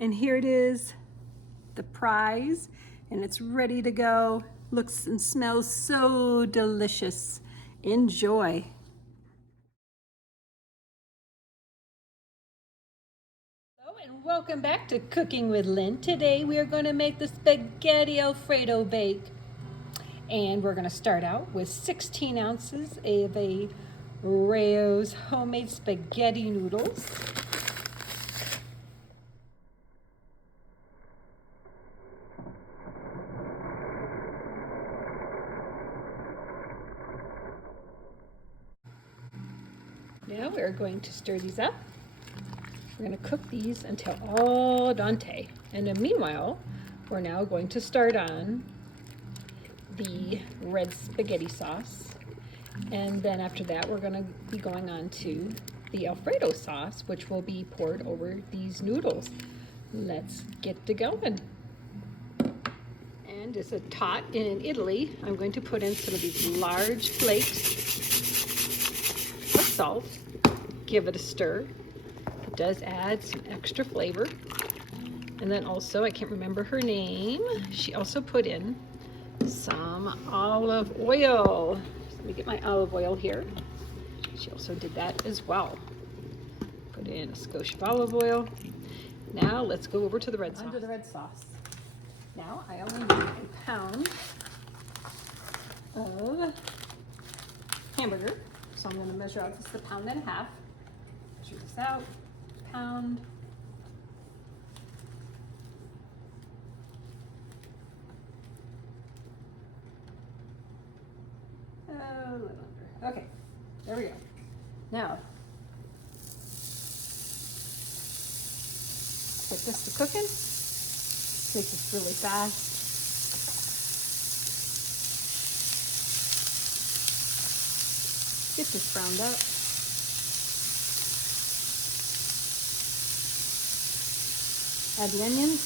And here it is, the prize, and it's ready to go. Looks and smells so delicious. Enjoy. Hello and welcome back to Cooking with Lynn. Today we are going to make the spaghetti Alfredo bake. And we're going to start out with 16 ounces of a Rao's homemade spaghetti noodles. Now we're going to stir these up. We're going to cook these until al dente. And then meanwhile, we're now going to start on the red spaghetti sauce. And then after that, we're going to be going on to the Alfredo sauce, which will be poured over these noodles. Let's get to going. And as a tot in Italy, I'm going to put in some of these large flakes of salt. Give it a stir. It does add some extra flavor. And then also, I can't remember her name, she also put in some olive oil. So let me get my olive oil here. She also did that as well. Put in a skosh of olive oil. Now let's go over to the red sauce. Onto the red sauce. Now I only need a pound of hamburger. So I'm going to measure out just a pound and a half. Measure this out, pound. A little under. Okay, there we go. Now, get this to cooking. Make this really fast. Get this browned up. Add the onions.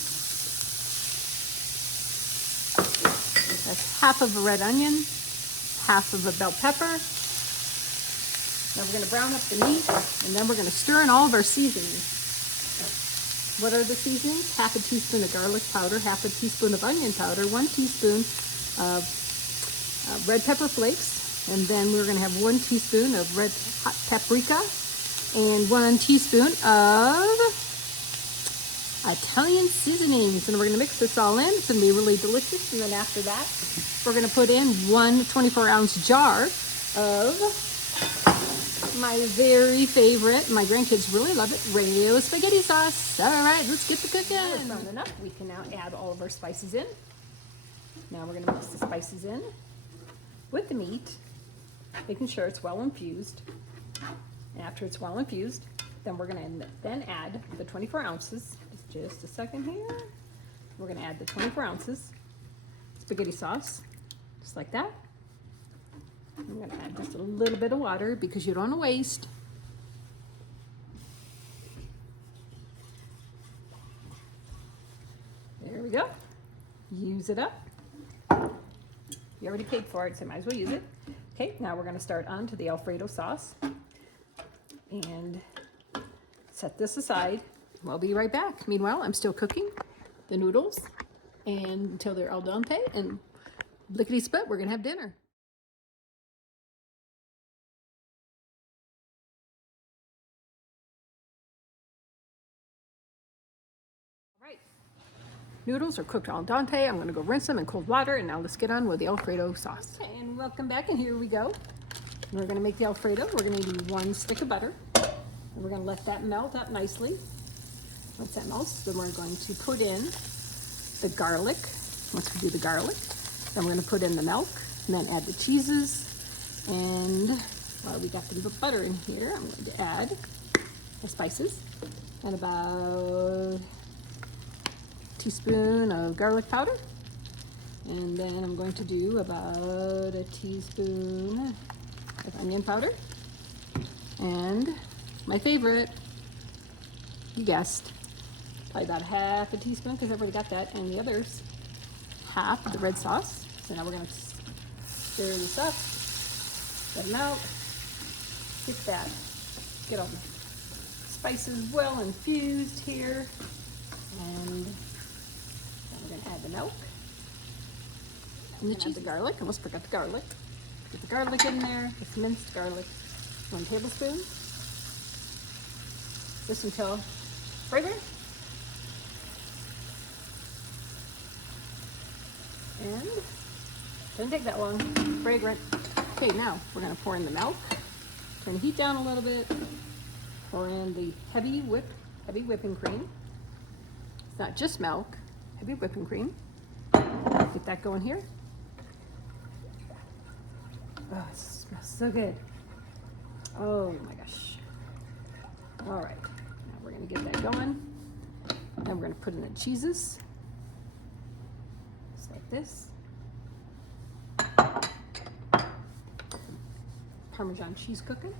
That's half of a red onion, half of a bell pepper. Now we're going to brown up the meat, and then we're going to stir in all of our seasonings. What are the seasonings? Half a teaspoon of garlic powder, half a teaspoon of onion powder, 1 teaspoon of red pepper flakes, and then we're going to have 1 teaspoon of red hot paprika, and 1 teaspoon of Italian seasonings. And we're going to mix this all in. It's going to be really delicious. And then after that, we're going to put in 1 24-ounce jar of my very favorite, my grandkids really love it, Rao's spaghetti sauce. All right, let's get the cooking. Now it's brown enough. We can now add all of our spices in. Now we're going to mix the spices in with the meat, making sure it's well infused. And after it's well infused, then we're going to then add the 24 ounces. Just a second here. We're going to add the 24 ounces spaghetti sauce, just like that. I'm going to add just a little bit of water because you don't want to waste. There we go. Use it up. You already paid for it, so might as well use it. Okay, now we're going to start on to the Alfredo sauce and set this aside. We'll be right back. Meanwhile, I'm still cooking the noodles and until they're al dente, and lickety-split, we're going to have dinner. Right, noodles are cooked al dente. I'm going to go rinse them in cold water, and now let's get on with the Alfredo sauce. Okay, and welcome back, and here we go. We're going to make the Alfredo. We're going to need 1 stick of butter, and we're going to let that melt up nicely. Once that melts, then we're going to put in the garlic. Once we do the garlic, then we're going to put in the milk, and then add the cheeses. And while we got the butter in here, I'm going to add the spices and about a teaspoon of garlic powder. And then I'm going to do about a teaspoon of onion powder. And my favorite, you guessed, probably about half a teaspoon because I've already got that, and the other's half of the red sauce. So now we're going to stir this up, let them out, get all the spices well infused here. And then we're going to add the milk and the cheese. The garlic. Almost forgot the garlic. Get the garlic in there. It's minced garlic. 1 tablespoon. Just until fragrant. And doesn't take that long. Fragrant. Okay, now we're going to pour in the milk. Turn the heat down a little bit. Pour in the heavy whipping cream. It's not just milk, heavy whipping cream. Get that going here. Oh, it smells so good. Oh my gosh. All right, now we're gonna get that going. Then we're gonna put in the cheeses. Just like this. Parmesan cheese cooking.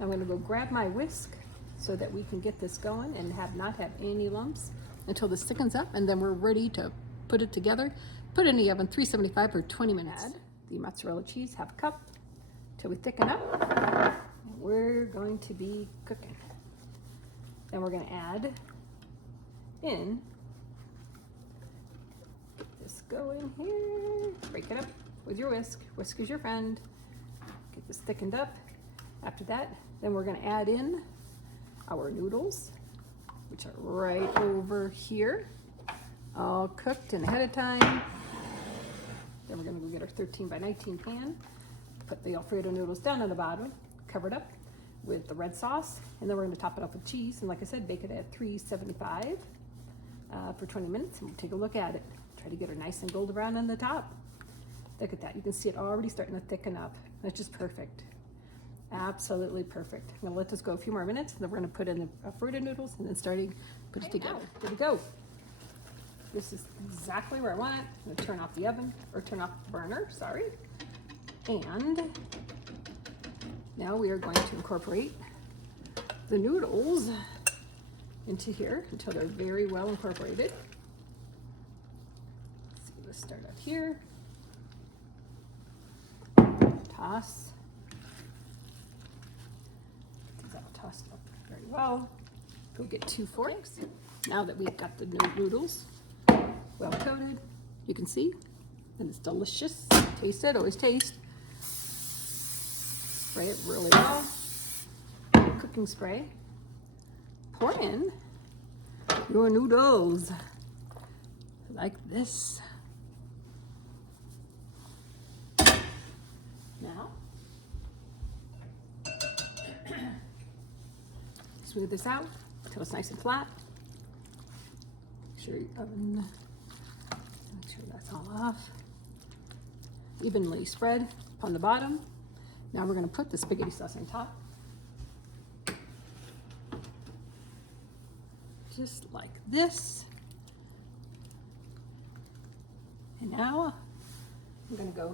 I'm gonna go grab my whisk so that we can get this going and not have any lumps until this thickens up, and then we're ready to put it together. Put it in the oven, 375 for 20 minutes. Add the mozzarella cheese, 1/2 cup, till we thicken up. We're going to be cooking. Then we're going to add in, get this going here, break it up with your whisk. Whisk is your friend. Get this thickened up. After that, then we're going to add in our noodles, which are right over here, all cooked and ahead of time. Then we're going to go get our 13 by 19 pan, put the Alfredo noodles down on the bottom, cover it up with the red sauce, and then we're going to top it off with cheese. And like I said, bake it at 375 for 20 minutes, and we'll take a look at it. Try to get her nice and golden brown on the top. Look at that. You can see it already starting to thicken up. That's just perfect. Absolutely perfect. I'm going to let this go a few more minutes, and then we're going to put in the Alfredo noodles and then put it together. Here we go. This is exactly where I want it. I'm going to turn off the oven, or turn off the burner, sorry. And now we are going to incorporate the noodles into here until they're very well incorporated. So let's start out here. Toss. That'll toss up very well. Go get 2 forks. Now that we've got the noodles well coated, you can see, and it's delicious. Taste it, always taste. Spray it really well. Cooking spray. Pour in your noodles like this. Now, smooth this out until it's nice and flat. Make sure your oven, make sure that's all off. Evenly spread upon the bottom. Now we're going to put the spaghetti sauce on top. Just like this. And now I'm going to go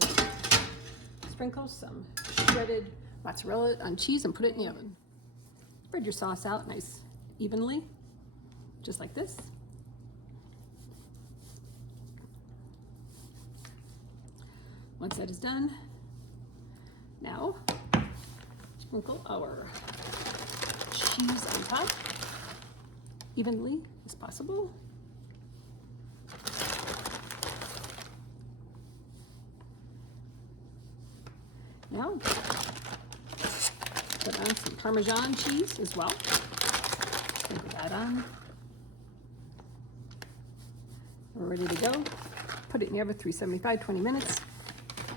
sprinkle some shredded mozzarella on cheese and put it in the oven. Spread your sauce out nice evenly, just like this. Once that is done, now sprinkle our cheese on top, evenly as possible. Now, put on some Parmesan cheese as well. Sprinkle that on. We're ready to go. Put it in the oven, 375, 20 minutes.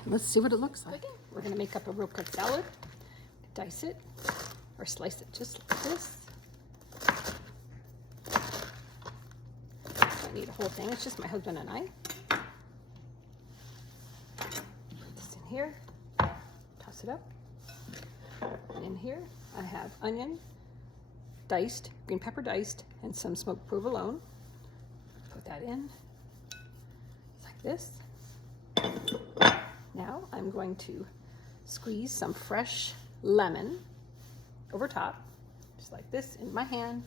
Let's see what it looks like. We're going to make up a real quick salad. Dice it or slice it just like this. Don't need a whole thing. It's just my husband and I. Put this in here. Toss it up. And in here I have onion diced, green pepper diced, and some smoked provolone. Put that in like this. Now I'm going to squeeze some fresh lemon over top, just like this in my hand.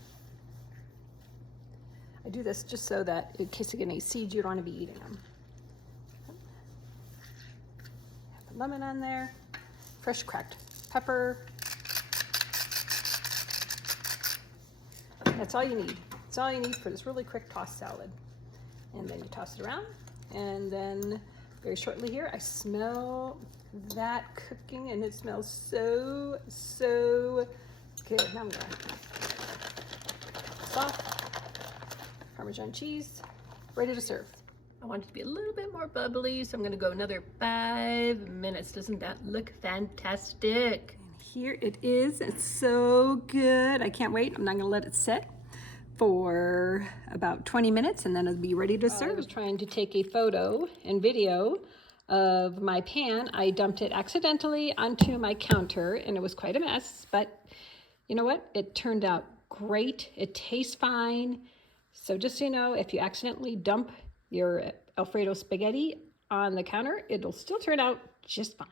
I do this just so that in case you get any seeds, you don't want to be eating them. Have the lemon on there, fresh cracked pepper. That's all you need. It's all you need for this really quick tossed salad. And then you toss it around, and then very shortly here, I smell that cooking, and it smells so, so good. Now I'm gonna soft Parmesan cheese, ready to serve. I want it to be a little bit more bubbly, so I'm gonna go another 5 minutes. Doesn't that look fantastic? And here it is. It's so good. I can't wait. I'm not gonna let it sit for about 20 minutes, and then it'll be ready to serve. I was trying to take a photo and video of my pan. I dumped it accidentally onto my counter, and it was quite a mess, but you know what? It turned out great. It tastes fine. So just so you know, if you accidentally dump your Alfredo spaghetti on the counter, it'll still turn out just fine.